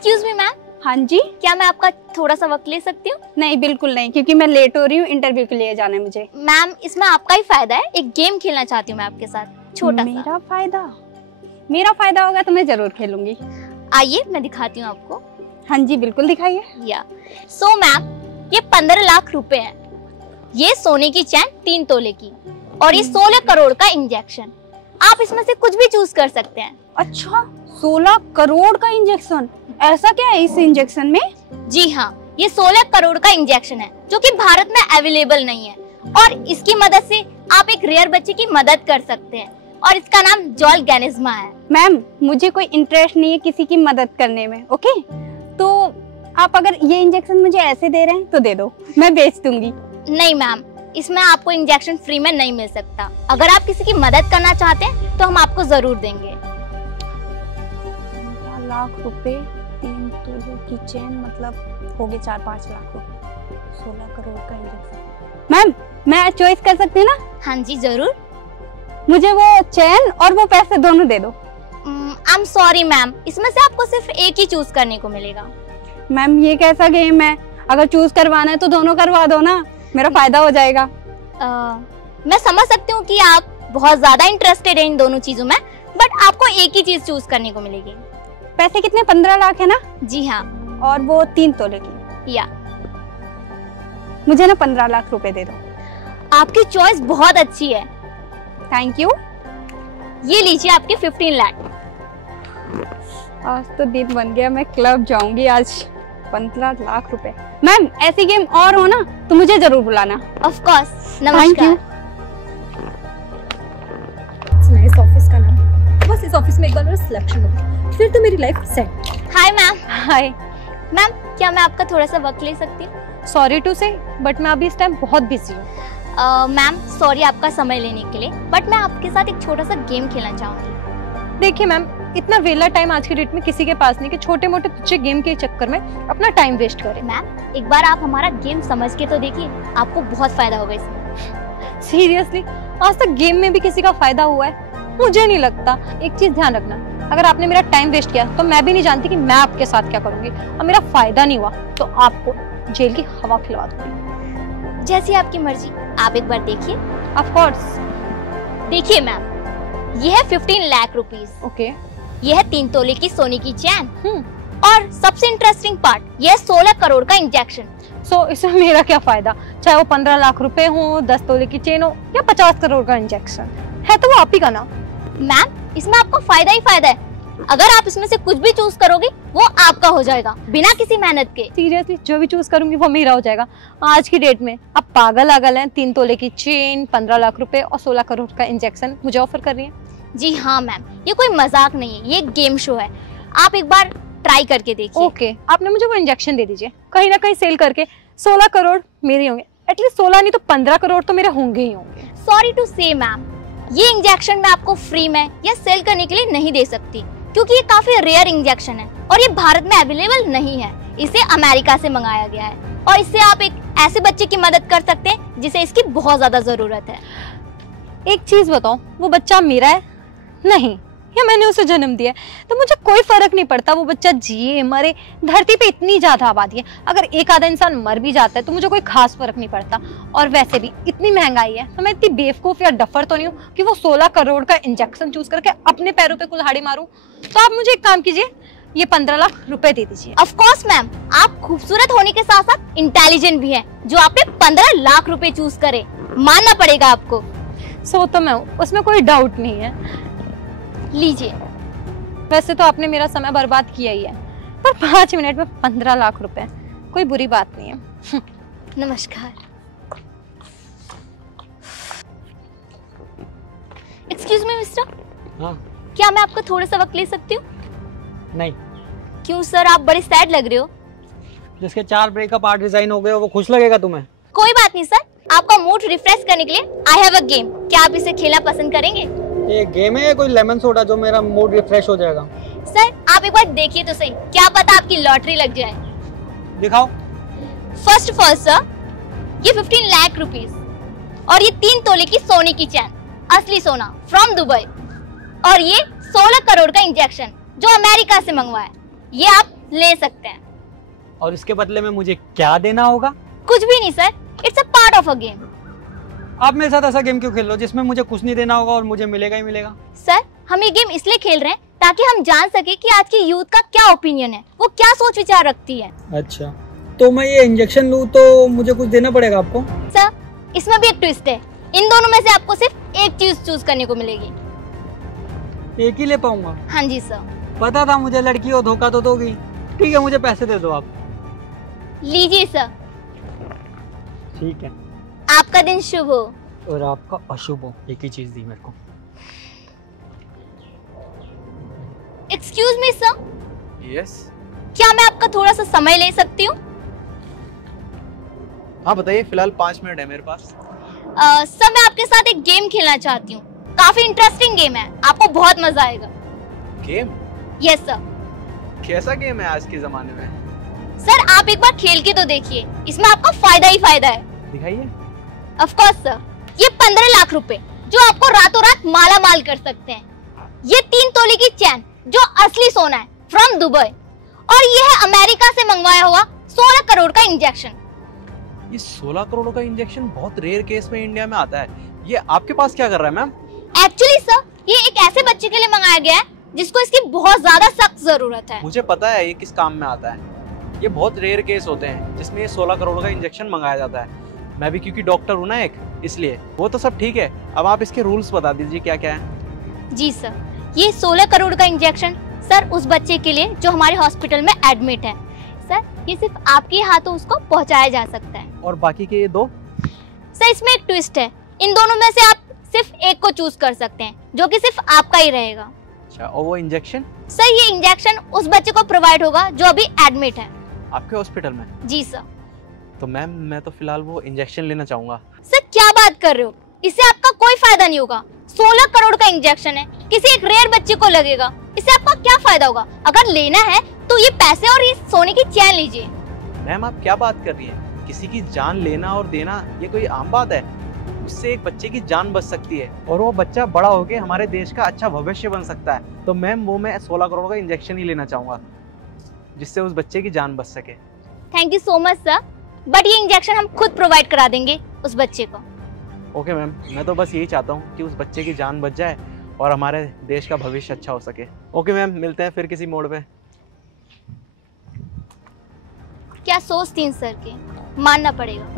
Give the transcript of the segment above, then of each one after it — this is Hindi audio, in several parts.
Excuse me ma'am. हाँ जी। क्या मैं आपका थोड़ा सा वक्त ले सकती हूँ? नहीं, बिल्कुल नहीं, क्योंकि मैं लेट हो रही हूँ, इंटरव्यू के लिए जाना है मुझे। मैम इसमें आपका ही फायदा है, एक गेम खेलना चाहती हूँ मैं आपके साथ, छोटा सा। मेरा फायदा होगा तो मैं जरूर खेलूंगी। आइए मैं दिखाती हूँ आपको। हाँ जी बिल्कुल दिखाइए। या सो मैम ये 15 लाख रुपए है, ये सोने की चैन 3 तोले की, और ये 16 करोड़ का इंजेक्शन। आप इसमें से कुछ भी चूज कर सकते हैं। अच्छा, 16 करोड़ का इंजेक्शन? ऐसा क्या है इस इंजेक्शन में? जी हाँ, ये 16 करोड़ का इंजेक्शन है जो कि भारत में अवेलेबल नहीं है, और इसकी मदद से आप एक रेयर बच्चे की मदद कर सकते हैं, और इसका नाम जोलगैनिज्मा है। मैम मुझे कोई इंटरेस्ट नहीं है किसी की मदद करने में, ओके? तो आप अगर ये इंजेक्शन मुझे ऐसे दे रहे हैं तो दे दो, मैं बेच दूंगी। नहीं मैम, इसमें आपको इंजेक्शन फ्री में नहीं मिल सकता। अगर आप किसी की मदद करना चाहते हैं तो हम आपको जरूर देंगे। 15 लाख रुपए, 3 तोले की चेन, मतलब हो गए 4-5 लाख रुपए, 16 करोड़ का इंजेक्शन। मैम मैं चॉइस कर सकती हूँ ना? हाँ जी जरूर। मुझे वो चेन और वो पैसे दोनों दे दो। आई एम सॉरी मैम, इसमें से आपको सिर्फ एक ही चूज करने को मिलेगा। मैम ये कैसा गेम है? अगर चूज करवाना है तो दोनों करवा दो ना, मेरा फायदा हो जाएगा। मैं समझ सकती हूँ कि आप बहुत ज्यादा इंटरेस्टेड हैं इन दोनों चीजों में, बट आपको एक ही चीज चूज करने को मिलेगी। पैसे कितने? 15 लाख है ना? जी हाँ। और वो 3 तोले की? या मुझे ना 15 लाख रुपए दे दो। आपकी चॉइस बहुत अच्छी है, थैंक यू। ये लीजिए आपके 15 लाख। आज तो दिन बन गया, मैं क्लब जाऊंगी आज। 15 लाख रुपए। मैम ऐसी गेम और हो ना तो मुझे जरूर बुलाना। Of course. नमस्कार। इस ऑफिस का नाम, बस इस ऑफिस में एक बार मेरा सिलेक्शन हो फिर तो मेरी life set. Hi ma'am. Hi ma'am, क्या मैं आपका थोड़ा सा वक्त ले सकती हूँ? सॉरी टू से, बट मैं अभी इस टाइम बहुत बिजी हूँ। मैम सॉरी आपका समय लेने के लिए, बट मैं आपके साथ एक छोटा सा गेम खेलना चाहूंगी। देखिए मैम, इतना वेला टाइम आज की डेट में किसी के पास नहीं कि छोटे मोटे तुच्छे गेम के चक्कर में अपना टाइम वेस्ट करें। मैम एक बार आप हमारा गेम समझ के तो देखिए, आपको बहुत फायदा होगा इसमें। सीरियसली, आज तक गेम में भी किसी का फायदा हुआ है? मुझे नहीं लगता। एक चीज ध्यान रखना, अगर आपने मेरा टाइम वेस्ट किया तो मैं भी नहीं जानती कि मैं आपके साथ क्या करूंगी, और मेरा फायदा नहीं हुआ तो आपको जेल की हवा खिलवा दूंगी। जैसी आपकी मर्जी, आप एक बार देखिए। Of course. देखिए मैम, ये है 15 लाख रुपीस। ओके। ये है 3 तोले की सोने की चैन, और सबसे इंटरेस्टिंग पार्ट, ये 16 करोड़ का इंजेक्शन। सो इसमें मेरा क्या फायदा? चाहे वो 15 लाख रुपए हो, 10 तोले की चेन हो, या 50 करोड़ का इंजेक्शन है, तो वो आप ही का ना। मैम इसमें आपको फायदा ही फायदा है। अगर आप इसमें से कुछ भी चूज करोगे वो आपका हो जाएगा बिना किसी मेहनत के। सीरियसली, जो भी चूज करूंगी वो मेरा हो जाएगा। आज की डेट में आप पागल आगल हैं। 3 तोले की चेन, 15 लाख रुपए और 16 करोड़ का इंजेक्शन मुझे ऑफर कर रही है? जी हाँ मैम, ये कोई मजाक नहीं है, ये गेम शो है। आप एक बार ट्राई करके देखिए। ओके, आपने मुझे वो इंजेक्शन दे दीजिए, कहीं ना कहीं सेल करके 16 करोड़ मेरे होंगे। एटलीस्ट 16 नहीं तो 15 करोड़ तो मेरे होंगे ही होंगे। सॉरी टू से मैम, ये इंजेक्शन मैं आपको फ्री में या सेल करने के लिए नहीं दे सकती, क्योंकि ये काफी रेयर इंजेक्शन है और ये भारत में अवेलेबल नहीं है। इसे अमेरिका से मंगाया गया है, और इससे आप एक ऐसे बच्चे की मदद कर सकते हैं जिसे इसकी बहुत ज्यादा जरूरत है। एक चीज बताओ, वो बच्चा मेरा है? नहीं, या मैंने उसे जन्म दिया है? तो मुझे कोई फर्क नहीं पड़ता वो बच्चा जिए मरे। धरती पे इतनी ज्यादा आबादी है, अगर एक आधा इंसान मर भी जाता है तो मुझे कोई खास फर्क नहीं पड़ता। और वैसे भी इतनी महंगाई है तो मैं इतनी बेवकूफ या डफर तो नहीं हूँ कि वो 16 करोड़ का इंजेक्शन चूज करके अपने पैरों पे कुल्हाड़ी मारूं। तो आप मुझे एक काम कीजिए, ये 15 लाख रुपए दे दीजिए। ऑफ कोर्स मैम, आप खूबसूरत होने के साथ साथ इंटेलिजेंट भी हैं, जो आपने 15 लाख रुपए चूज करे, मानना पड़ेगा आपको। सो तो मैं हूँ, उसमें कोई डाउट नहीं है। लीजिए। वैसे तो आपने मेरा समय बर्बाद किया ही है, पर 5 मिनट में 15 लाख रुपए कोई बुरी बात नहीं है। नमस्कार। Excuse me mister. हाँ। क्या मैं आपका थोड़ा सा वक्त ले सकती हूँ? नहीं। क्यों सर, आप बड़े सैड लग रहे हो। जिसके 4 ब्रेकअप 8 रिजाइन हो गए वो खुश लगेगा तुम्हें? कोई बात नहीं सर, आपका मूड रिफ्रेश करने के लिए आई हैव अ गेम। क्या आप इसे खेलना पसंद करेंगे? ये गेम है कोई लेमन सोडा जो मेरा मूड रिफ्रेश हो जाएगा? सर आप एक बार देखिए तो सही, क्या पता आपकी लॉटरी लग जाए। दिखाओ। फर्स्ट ऑफ ऑल सर, ये 15 लाख रुपीस और ये 3 तोले की सोने की चैन, असली सोना फ्रॉम दुबई, और ये 16 करोड़ का इंजेक्शन जो अमेरिका से मंगवाया। ये आप ले सकते हैं। और इसके बदले में मुझे क्या देना होगा? कुछ भी नहीं sir, it's a part of a game. आप मेरे साथ ऐसा गेम क्यों खेल रहे हो जिसमें मुझे कुछ नहीं देना होगा और मुझे मिलेगा ही मिलेगा? सर हम ये गेम इसलिए खेल रहे हैं ताकि हम जान सके कि आज की यूथ का क्या ओपिनियन है, वो क्या सोच विचार रखती है। अच्छा, तो मैं ये इंजेक्शन लूँ तो मुझे कुछ देना पड़ेगा आपको? सर इसमें भी एक ट्विस्ट है, इन दोनों में से आपको सिर्फ एक चीज चूज करने को मिलेगी। एक ही ले पाऊंगा? हाँ जी सर। पता था मुझे लड़की हो धोखा तो दोगी। ठीक है, मुझे पैसे दे दो आप। लीजिए सर। ठीक है। आपका दिन शुभ हो। और आपका अशुभ हो। एक ही चीज दी मेरे को। Excuse me sir. यस। क्या मैं आपका थोड़ा सा समय ले सकती हूँ? हाँ बताइए, फिलहाल 5 मिनट है मेरे पास। सर मैं आपके साथ एक गेम खेलना चाहती हूँ, काफी इंटरेस्टिंग गेम है, आपको बहुत मजा आएगा। गेम? Yes sir. कैसा गेम है आज के जमाने में? सर आप एक बार खेल के तो देखिए, इसमें आपका फायदा ही फायदा है। दिखाइए। ऑफ कोर्स सर, ये 15 लाख रुपए जो आपको रातों रात माला माल कर सकते हैं। ये 3 तोले की चैन जो असली सोना है फ्रॉम दुबई, और ये है अमेरिका से मंगवाया हुआ 16 करोड़ का इंजेक्शन। ये 16 करोड़ का इंजेक्शन बहुत रेयर केस में इंडिया में आता है। ये आपके पास क्या कर रहा है मैम? एक्चुअली सर ये एक ऐसे बच्चे के लिए मंगाया गया है जिसको इसकी बहुत ज्यादा सख्त जरूरत है। मुझे पता है ये किस काम में आता है। ये बहुत रेयर केस होते हैं जिसमें ये 16 करोड़ का इंजेक्शन मंगाया जाता है। मैं भी क्योंकि डॉक्टर हूँ ना एक, इसलिए। वो तो सब ठीक है, अब आप इसके रूल्स बता दीजिए क्या क्या है। जी सर, ये 16 करोड़ का इंजेक्शन सर उस बच्चे के लिए जो हमारे हॉस्पिटल में एडमिट है। सर ये सिर्फ आपके हाथों उसको पहुंचाया जा सकता है। और बाकी के ये 2? सर इसमें एक ट्विस्ट है, इन दोनों में से आप सिर्फ एक को चूज कर सकते हैं जो कि सिर्फ आपका ही रहेगा। अच्छा, और वो इंजेक्शन? सर ये इंजेक्शन उस बच्चे को प्रोवाइड होगा जो अभी एडमिट है आपके हॉस्पिटल में? जी सर। तो मैम मैं तो फिलहाल वो इंजेक्शन लेना चाहूंगा। सर क्या बात कर रहे हो, इससे आपका कोई फायदा नहीं होगा। 16 करोड़ का इंजेक्शन है, किसी एक रेयर बच्चे को लगेगा, इससे आपका क्या फायदा होगा? अगर लेना है तो ये पैसे और ये सोने की चैन लीजिए। मैम आप क्या बात कर रही हैं? किसी की जान लेना और देना ये कोई आम बात है? उससे एक बच्चे की जान बच सकती है और वो बच्चा बड़ा होके हमारे देश का अच्छा भविष्य बन सकता है। तो मैम वो मैं 16 करोड़ का इंजेक्शन ही लेना चाहूंगा जिससे उस बच्चे की जान बच सके। Thank you so much sir, but ये इंजेक्शन हम खुद प्रोवाइड करा देंगे उस बच्चे को। ओके मैम, मैं तो बस यही चाहता हूँ कि उस बच्चे की जान बच जाए और हमारे देश का भविष्य अच्छा हो सके। ओके मैम, मिलते हैं फिर किसी मोड़ पे। क्या सोच थी इन सर की, मानना पड़ेगा।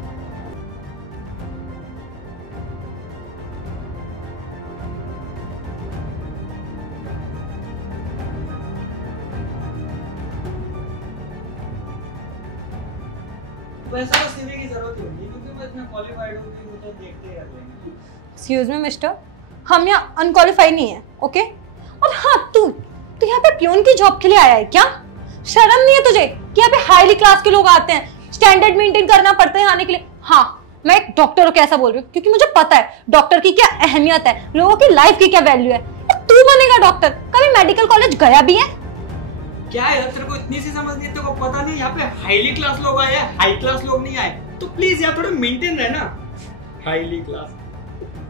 वैसा तो सीवी की जरूरत ही होगी क्योंकि मैं इतना क्वालिफाइड हूं कि वो तो देखते ही रहते हैं। एक्सक्यूज मी मिस्टर, हम यहाँ अनक्वालिफाइड नहीं है, ओके? और हाँ तू यहाँ पे प्यून की जॉब के लिए आया है क्या? शर्म नहीं है तुझे कि यहाँ पे हाईली क्लास के लोग आते हैं, स्टैंडर्ड मेंटेन करना पड़ता है आने के लिए? हाँ मैं एक डॉक्टर को कैसा बोल रही हूँ क्योंकि मुझे पता है डॉक्टर की क्या अहमियत है, लोगों की लाइफ की क्या वैल्यू है। तू बनेगा डॉक्टर, कभी मेडिकल कॉलेज गया भी है? क्या है तेरे को इतनी सी समझ नहीं है? तेरे को पता नहीं यहाँ पे हाईली क्लास लोग आए हैं, हाई क्लास लोग नहीं आए। तो प्लीज यार थोड़ा मेंटेन रहना। Highly class.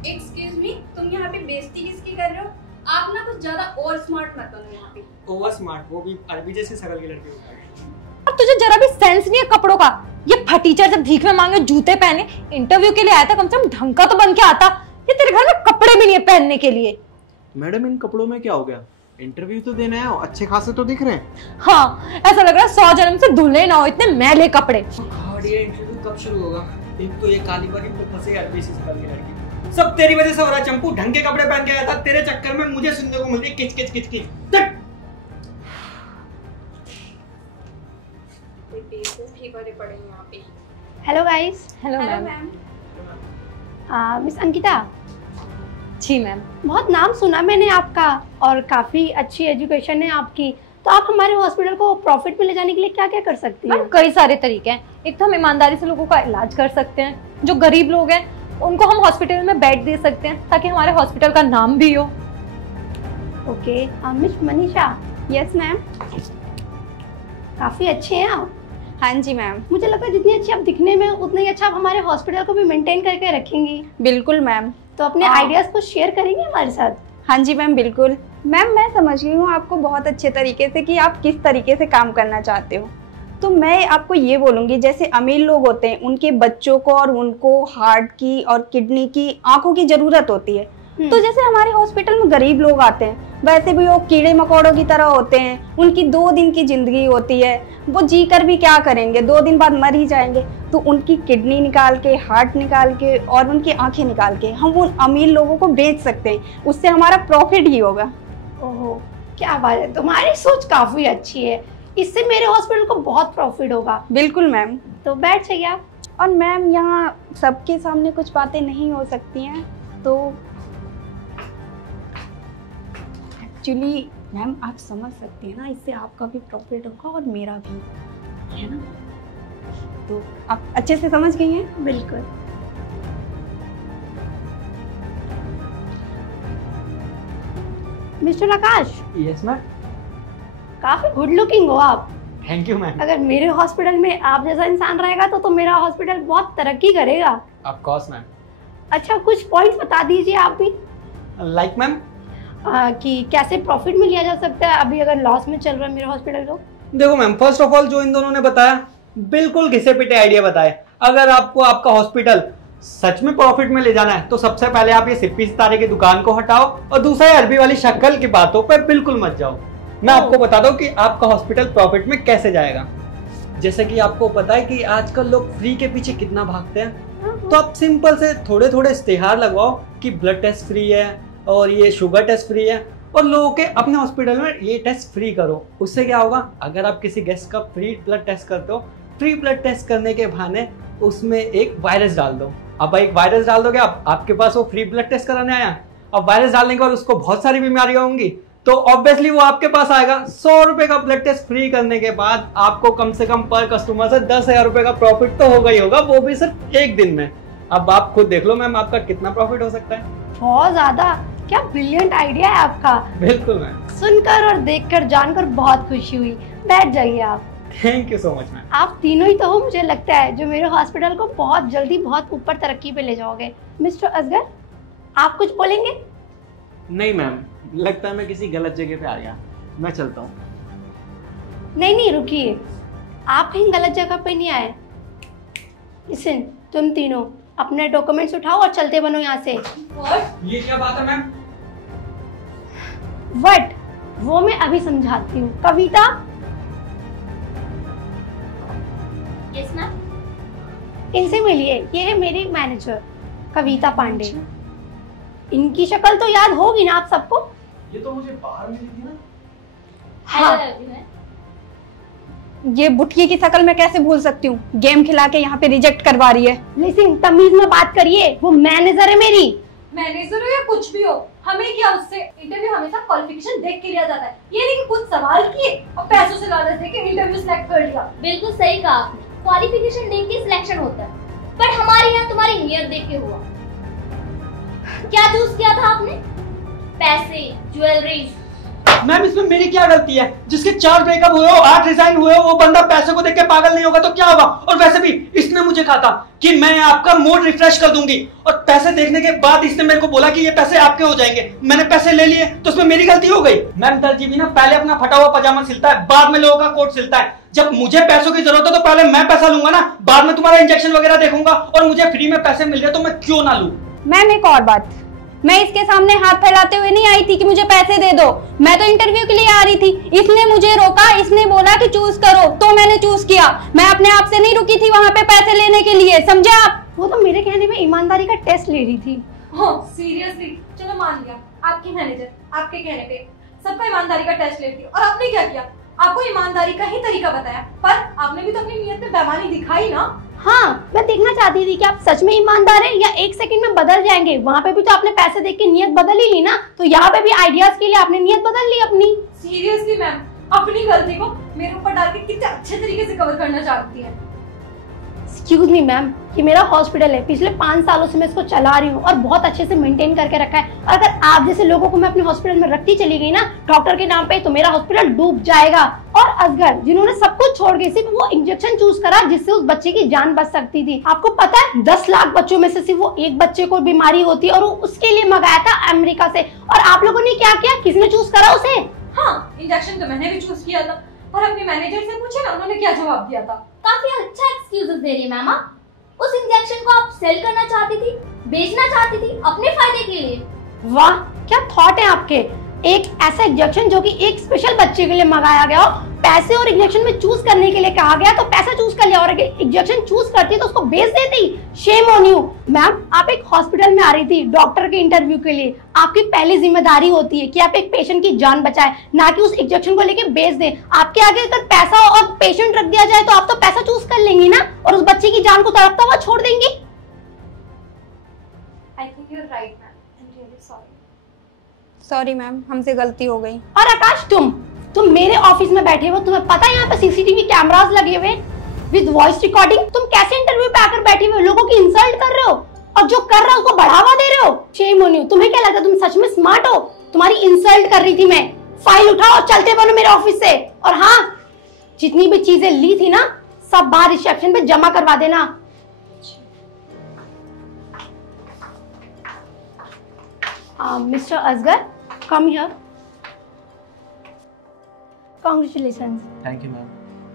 एक्सक्यूज मी, तुम यहाँ पे बेइज्जती किसकी कर रहे हो? आप ना कुछ ज्यादा और स्मार्ट मत बनो यहाँ पे। ओवर स्मार्ट, वो भी अरबी जैसी शकल की लड़की होता है। और तुझे जरा भी सेंस नहीं है कपड़ों का? ये फटीचर जब भीख में मांगे जूते पहने इंटरव्यू के लिए आया था, कम से कम ढंग का तो बन के आता। ये तेरे घर में कपड़े भी नहीं है पहनने के लिए। मैडम इन कपड़ों में क्या हो गया? इंटरव्यू तो देना है, अच्छे खासे तो दिख रहे हैं। हाँ ऐसा लग रहा है 100 जन्म से धुले ना हो इतने मैले कपड़े। ये इंटरव्यू कब शुरू होगा? एक तो ये काली वाली ऊपर से अरबी सी शकल की लड़की, सब तेरी वजह से हो रहा है। चंपू ढंग के कपड़े पहन के आया था, तेरे चक्कर में मुझे सुनने को मिलती है किच किच किच किच। पड़े यहाँ पे। Hello guys. Hello ma'am. Miss Ankita. जी मैम। बहुत नाम सुना मैंने आपका और काफ़ी अच्छी एजुकेशन है आपकी, तो आप हमारे हॉस्पिटल को प्रॉफिट में ले जाने के लिए क्या क्या कर सकती हैं? कई सारे तरीके हैं। एक तो हम ईमानदारी से लोगों का इलाज कर सकते हैं, जो गरीब लोग हैं उनको हम हॉस्पिटल में बेड दे सकते हैं ताकि हमारे हॉस्पिटल का नाम भी हो। Okay miss Manisha. Yes ma'am. काफ़ी अच्छे हैं आप। हाँ जी मैम। मुझे लगता है जितनी अच्छी आप दिखने में उतना ही अच्छा आप हमारे हॉस्पिटल को भी मेंटेन करके रखेंगी। बिल्कुल मैम। तो अपने आइडियाज़ को शेयर करेंगे हमारे साथ? हाँ जी मैम बिल्कुल। मैम मैं समझ गई हूँ आपको बहुत अच्छे तरीके से कि आप किस तरीके से काम करना चाहते हो। तो मैं आपको ये बोलूँगी, जैसे अमीर लोग होते हैं उनके बच्चों को और उनको हार्ट की और किडनी की, आंखों की ज़रूरत होती है। तो जैसे हमारे हॉस्पिटल में गरीब लोग आते हैं, वैसे भी वो कीड़े मकोड़ों की तरह होते हैं। उनकी 2 दिन की ज़िंदगी होती है, वो जी कर भी क्या करेंगे, 2 दिन बाद मर ही जाएंगे। तो उनकी किडनी निकाल के, हार्ट निकाल के और उनकी आंखें निकाल के हम उन अमीर लोगों को बेच सकते हैं, उससे हमारा प्रॉफिट ही होगा। ओहो, क्या बात है, तुम्हारी सोच काफ़ी अच्छी है, इससे मेरे हॉस्पिटल को बहुत प्रॉफिट होगा। बिल्कुल मैम। तो बैठ जाइए आप। और मैम यहाँ सबके सामने कुछ बातें नहीं हो सकती हैं, तो एक्चुअली मैम आप समझ सकती हैं ना, इससे आपका भी प्रॉफिट होगा और मेरा भी, है ना? तो आप अच्छे से समझ गई हैं? बिल्कुल। मिस्टर आकाश, यस मैम। काफी गुड लुकिंग हो आप। Thank you ma'am. अगर मेरे हॉस्पिटल में आप जैसा इंसान रहेगा तो मेरा हॉस्पिटल बहुत तरक्की करेगा। Of course ma'am. अच्छा, कुछ पॉइंट्स बता दीजिए आप भी। Like ma'am? कि कैसे प्रॉफिट में लिया जा सकता है अभी अगर लॉस में चल रहा है मेरा हॉस्पिटल तो। देखो मैम, फर्स्ट ऑफ ऑल जो इन दोनों ने बताया बिल्कुल घिसे पिटे आइडिया बताए। अगर आपको आपका हॉस्पिटल सच में प्रॉफिट में ले जाना है तो सबसे पहले आप ये सिप्पी सितारे की दुकान को हटाओ और दूसरा अरबी वाली शक्ल की बातों पर बिल्कुल मत जाओ। मैं आपको बता दूं कि आपका हॉस्पिटल प्रॉफिट में कैसे जाएगा। जैसे कि आपको पता है कि आजकल लोग फ्री के पीछे कितना भागते हैं, तो आप सिंपल से थोड़े थोड़े इश्तेहार लगवाओ कि ब्लड टेस्ट फ्री है और ये शुगर टेस्ट फ्री है, और लोगों के अपने हॉस्पिटल में ये टेस्ट फ्री करो। उससे क्या होगा, अगर आप किसी गेस्ट का फ्री ब्लड टेस्ट करते हो, फ्री ब्लड टेस्ट करने के बहाने उसमें एक वायरस डाल दो। अब एक वायरस डाल दोगे, आपके पास वो फ्री ब्लड टेस्ट कराने आया, अब वायरस डालने के बाद उसको बहुत सारी बीमारियां होंगी, तो ऑब्वियसली वो आपके पास आएगा। 100 रुपए का ब्लड टेस्ट फ्री करने के बाद आपको कम से कम पर कस्टमर से 10,000 रुपए का प्रॉफिट तो होगा ही होगा, वो भी सिर्फ एक दिन में। अब आप खुद देख लो मैम, आपका कितना प्रॉफिट हो सकता है। बहुत ज्यादा। क्या ब्रिलियंट आइडिया है आपका। बिल्कुल मैम। सुनकर और देखकर जानकर बहुत खुशी हुई। बैठ जाइए आप। Thank you so much ma'am. आप तीनों ही तो हो, मुझे लगता है, जो मेरे हॉस्पिटल को बहुत जल्दी बहुत ऊपर तरक्की पे ले जाओगे। मिस्टर असगर, आप कुछ बोलेंगे? नहीं मैम, लगता है मैं किसी गलत जगह पे आ गया, मैं चलता हूँ। नहीं रुकिए, आप कहीं गलत जगह पे नहीं आए। लिसन, तुम तीनों अपने डॉक्यूमेंट्स उठाओ और चलते बनो यहाँ से। ये क्या बात है मैम? व्हाट? वो मैं अभी समझाती हूँ। कविता। Yes ma'am. इनसे मिलिए, ये है मेरी मैनेजर कविता पांडे। इनकी शक्ल तो याद होगी ना आप सबको? ये तो मुझे बाहर मिली थी ना। हाँ। ये बुटकी की शक्ल मैं कैसे भूल सकती हूँ, गेम खिला के यहाँ पे रिजेक्ट करवा रही है। लिसन, तमीज में बात करिए, वो मैनेजर है मेरी। मैनेजर हो या कुछ भी हो, हमें क्या उससे। इंटरव्यू हमेशा क्वालिफिकेशन देख के लिया जाता है, ये नहीं कि कुछ सवाल किए और पैसों से लालच देके इंटरव्यू सिलेक्ट कर लिया। बिल्कुल सही कहा आपने, क्वालिफिकेशन देख के सिलेक्शन होता है, पर हमारे यहाँ तुम्हारी नियत देख के हुआ। क्या चूज किया था आपने? पैसे, ज्वेलरीज। मैम इसमें मेरी क्या गलती है? जिसके 4 ब्रेकअप हुए हो, 8 रिजाइन हुए हो, वो बंदा पैसे को देख के पागल नहीं होगा तो क्या होगा? और वैसे भी इसने मुझे कहा था कि मैं आपका मूड रिफ्रेश कर दूंगी, और पैसे देखने के बाद इसने मेरे को बोला कि ये पैसे आपके हो जाएंगे। मैंने पैसे ले लिए तो उसमें मेरी गलती हो गई। मैम दर्जी भी ना पहले अपना फटा हुआ पजामा सिलता है, बाद में लोगों का कोट सिलता है। जब मुझे पैसों की जरूरत है तो पहले मैं पैसा लूंगा ना, बाद में तुम्हारा इंजेक्शन वगैरह देखूंगा। और मुझे फ्री में पैसे मिल रहे तो मैं क्यों ना लूं? मैम एक और बात, मैं इसके सामने हाथ फैलाते हुए नहीं आई थी कि मुझे पैसे दे दो। मैं तो इंटरव्यू के लिए आ रही थी, इसने मुझे रोका, इसने बोला कि चूज करो, तो मैंने चूज किया। मैं अपने आप से नहीं रुकी थी वहां पे पैसे लेने के लिए, समझे आप? वो तो मेरे कहने में ईमानदारी का टेस्ट ले रही थी। हाँ सीरियसली, चलो मान लिया आपकी मैनेजर आपके कहने पे सबका ईमानदारी का टेस्ट लेती है, और आपने क्या किया, आपको ईमानदारी का ही तरीका बताया, पर आपने भी तो अपनी नीयत में बेईमानी दिखाई ना। हाँ, मैं देखना चाहती थी कि आप सच में ईमानदार हैं या 1 सेकंड में बदल जाएंगे। वहाँ पे भी तो आपने पैसे देख के नीयत बदल ही ली ना, तो यहाँ पे भी आइडियाज के लिए आपने नीयत बदल ली अपनी। सीरियसली मैम, अपनी गलती को मेरे ऊपर डाल के कितने अच्छे तरीके से कवर करना चाहती है। एक्सक्यूज मी मैम, ये मेरा हॉस्पिटल है, पिछले 5 सालों से मैं इसको चला रही हूँ और बहुत अच्छे से मेंटेन करके रखा है। और अगर आप जैसे लोगों को मैं अपने हॉस्पिटल में रखती चली गई ना डॉक्टर के नाम पे, तो मेरा हॉस्पिटल डूब जाएगा। और असगर जिन्होंने सब कुछ छोड़ के सिर्फ वो इंजेक्शन चूज करा जिससे उस बच्चे की जान बच सकती थी। आपको पता है 10 लाख बच्चों में से सिर्फ वो एक बच्चे को बीमारी होती है और वो उसके लिए मंगाया था अमेरिका से। और आप लोगों ने क्या किया, किसने चूज करा उसे? हाँ, इंजेक्शन तो मैंने भी चूज किया था। और अपने मैनेजर से पूछे ना, उन्होंने क्या जवाब दिया था? काफी अच्छा एक्सक्यूजेस दे रही है मैम आप। उस इंजेक्शन को आप सेल करना चाहती थी, बेचना चाहती थी अपने फायदे के लिए। वाह, क्या थॉट है आपके। एक ऐसा इंजेक्शन जो कि एक स्पेशल बच्चे के लिए मंगाया गया हो, पैसे और इंजेक्शन में चूज करने के लिए कहा गया तो पैसा चूज कर लिया, और इंजेक्शन चूज करती तो उसको बेच देती। Shame on you. मैम, आप एक हॉस्पिटल में आ रही थी डॉक्टर के इंटरव्यू के लिए, आपकी पहली जिम्मेदारी होती है कि आप एक पेशेंट की जान बचाए, ना कि उस इंजेक्शन को लेके बेच दें। आपके आगे अगर पैसा और पेशेंट रख दिया जाए तो आप तो पैसा चूज कर लेंगी ना, और उस बच्चे की जान को तड़पता हुआ छोड़ देंगी। I think you're right, ma'am. I'm really sorry. Sorry ma'am, हमसे गलती हो गई। और आकाश, तुम मेरे ऑफिस में बैठे हो, तुम्हें पता है यहाँ पे सीसीटीवी कैमरास लगे हुए विद वॉइस रिकॉर्डिंग। तुम कैसे इंटरव्यू पे आकर बैठे हुए लोगों की इंसल्ट कर रहे हो, और जो कर रहा है उसको बढ़ावा दे रहे हो। Shame on you. तुम्हें क्या लगता है तुम सच में स्मार्ट हो? तुम्हारी इंसल्ट कर रही थी मैं। फाइल उठाओ और चलते बनो मेरे ऑफिस से। और हाँ, जितनी भी चीजें ली थी ना सब बाहर रिसेप्शन पे जमा करवा देना। Mister Asgar, come here. Congratulations. Thank you ma'am,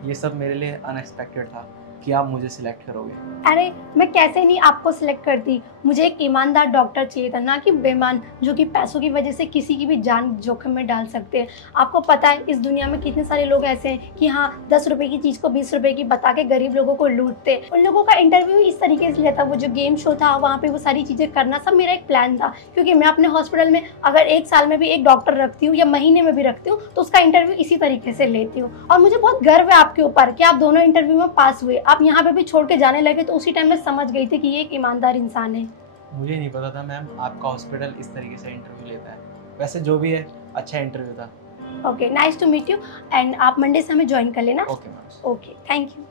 ये सब मेरे लिए अनएक्सपेक्टेड था कि आप मुझे सिलेक्ट करोगे। अरे मैं कैसे नहीं आपको सिलेक्ट करती, मुझे एक ईमानदार डॉक्टर चाहिए था, ना कि बेईमान जो कि पैसों की वजह से किसी की भी जान जोखिम में डाल सकते हैं। आपको पता है इस दुनिया में कितने सारे लोग ऐसे हैं कि हाँ 10 रुपए की चीज़ को 20 रुपए की बता के गरीब लोगों को लूटते। उन लोगों का इंटरव्यू इस तरीके से लेता, वो जो गेम शो था वहाँ पे वो सारी चीज़ें करना सब मेरा एक प्लान था। क्योंकि मैं अपने हॉस्पिटल में अगर 1 साल में भी एक डॉक्टर रखती हूँ या महीने में भी रखती हूँ तो उसका इंटरव्यू इसी तरीके से लेती हूँ। और मुझे बहुत गर्व है आपके ऊपर कि आप दोनों इंटरव्यू में पास हुए। आप यहाँ पे भी छोड़ के जाने लगे तो उसी टाइम में समझ गई थी कि ये एक ईमानदार इंसान है। मुझे नहीं पता था मैम आपका हॉस्पिटल इस तरीके से इंटरव्यू लेता है। वैसे जो भी है अच्छा इंटरव्यू था। Okay, nice to meet you. And आप मंडे से हमें ज्वाइन कर लेना। Okay ma'am. Okay, thank you.